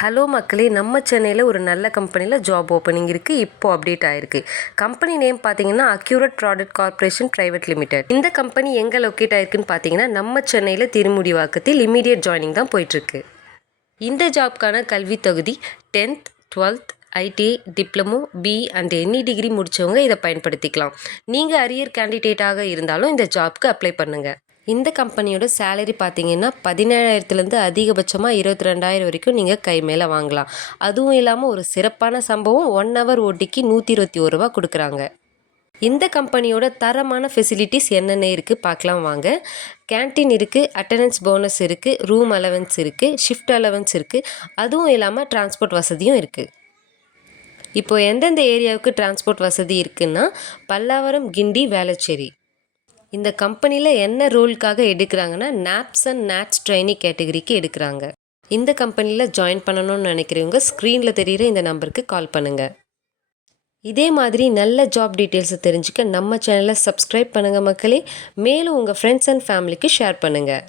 Hello மக்களே, நம்ம சென்னையில் ஒரு நல்ல கம்பெனியில் ஜாப் ஓப்பனிங் இருக்குது. இப்போ அப்டேட் ஆகிருக்கு. கம்பெனி நேம் பார்த்தீங்கன்னா accurate product corporation private limited. இந்த கம்பெனி எங்கே லொக்கேட் ஆயிருக்குன்னு பார்த்தீங்கன்னா நம்ம சென்னையில் திருமுடிவாக்கத்தில் இமீடியட் ஜாயினிங் தான் போயிட்டுருக்கு. இந்த ஜாப்க்கான கல்வி தகுதி 10th 12th ITI diploma BE and any degree முடித்தவங்க இதை பயன்படுத்திக்கலாம். நீங்கள் அரியர் கேண்டிடேட்டாக இருந்தாலும் இந்த ஜாப்க்கு அப்ளை பண்ணுங்கள். இந்த கம்பெனியோட சேலரி பார்த்தீங்கன்னா 17,000லேருந்து அதிகபட்சமாக 22,000 வரைக்கும் நீங்கள் கை மேலே வாங்கலாம். அதுவும் இல்லாமல் ஒரு சிறப்பான சம்பவம் 1 ஹவர் ஓட்டிக்கு ₹121 கொடுக்குறாங்க. இந்த கம்பெனியோட தரமான ஃபெசிலிட்டிஸ் என்னென்ன இருக்குது பார்க்கலாம் வாங்க. கேன்டீன் இருக்குது, அட்டண்டன்ஸ் போனஸ் இருக்குது, ரூம் அலவன்ஸ் இருக்குது, ஷிஃப்ட் அலவன்ஸ் இருக்குது. அதுவும் இல்லாமல் டிரான்ஸ்போர்ட் வசதியும் இருக்குது. இப்போது எந்தெந்த ஏரியாவுக்கு டிரான்ஸ்போர்ட் வசதி இருக்குன்னா பல்லாவரம், கிண்டி, வேளச்சேரி. இந்த கம்பெனியில் என்ன ரோலுக்காக எடுக்கிறாங்கன்னா நாப்ஸ் அண்ட் நாட்ஸ் ட்ரைனிங் கேட்டகரிக்கு எடுக்கிறாங்க. இந்த கம்பெனியில் ஜாயின் பண்ணணும்னு நினைக்கிறவங்க ஸ்க்ரீனில் தெரிகிற இந்த நம்பருக்கு கால் பண்ணுங்கள். இதே மாதிரி நல்ல ஜாப் டீட்டெயில்ஸை தெரிஞ்சுக்க நம்ம சேனலை சப்ஸ்கிரைப் பண்ணுங்கள் மக்களே. மேலும் உங்கள் ஃப்ரெண்ட்ஸ் அண்ட் ஃபேமிலிக்கு ஷேர் பண்ணுங்கள்.